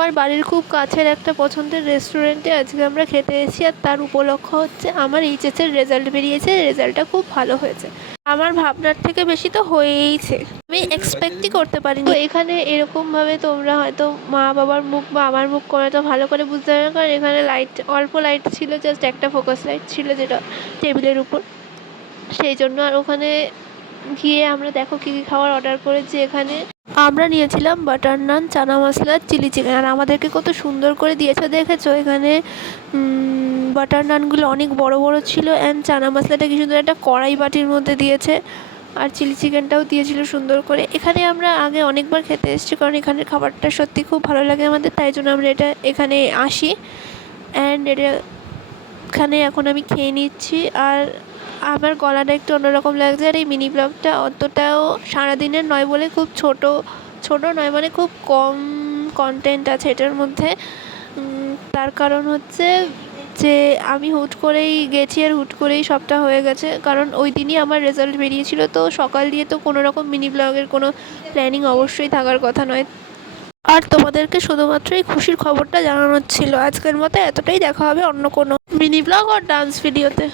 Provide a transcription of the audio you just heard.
আমার বাড়ির খুব কাছের একটা পছন্দের রেস্টুরেন্টে আজকে আমরা খেতে এসেছি, আর তার উপলক্ষ হচ্ছে আমার এইচএসের রেজাল্ট বেরিয়েছে। রেজাল্টটা খুব ভালো হয়েছে, আমার ভাবনার থেকে বেশি তো হয়েইছে, আমি এক্সপেক্টই করতে পারিনি। তো এখানে এরকমভাবে তোমরা হয়তো মা বাবার মুখ বা আমার মুখ করে তো ভালো করে বুঝতে পারবে না, কারণ এখানে লাইট অল্প লাইট ছিল, জাস্ট একটা ফোকাস লাইট ছিল যেটা টেবিলের উপর, সেই জন্য। আর ওখানে গিয়ে আমরা দেখো কী কী খাবার অর্ডার করেছি। এখানে আমরা নিয়েছিলাম বাটার নান, চানা মশলা, চিলি চিকেন, আর আমাদেরকে কত সুন্দর করে দিয়েছে দেখেছো। এখানে বাটার নানগুলো অনেক বড় বড় ছিল, অ্যান্ড চানা মশলাটা কি সুন্দর একটা কড়াই বাটির মধ্যে দিয়েছে, আর চিলি চিকেনটাও দিয়েছিল সুন্দর করে। এখানে আমরা আগে অনেকবার খেতে এসেছি, কারণ এখানের খাবারটা সত্যি খুব ভালো লাগে আমাদের, তাই জন্য আমরা এখানে আসি। অ্যান্ড এখানে এখন আমি খেয়ে নিচ্ছি, আর আমার গলাটা একটু অন্যরকম লাগছে। আর এই মিনি ব্লগটা অতটাও সারাদিনের নয় বলে খুব ছোট নয়, মানে খুব কম কন্টেন্ট আছে এটার মধ্যে। তার কারণ হচ্ছে যে আমি হুট করেই গেছি, আর হুট করেই সবটা হয়ে গেছে, কারণ ওই দিনই আমার রেজাল্ট বেরিয়েছিল। তো সকাল দিয়ে তো কোনো রকম মিনি ব্লগের কোনো প্ল্যানিং অবশ্যই থাকার কথা নয়, আর তোমাদেরকে শুধুমাত্র এই খুশির খবরটা জানানোর ছিল। আজকের মতো এতটাই, দেখা হবে অন্য কোনো মিনি ব্লগ আর ডান্স ভিডিওতে।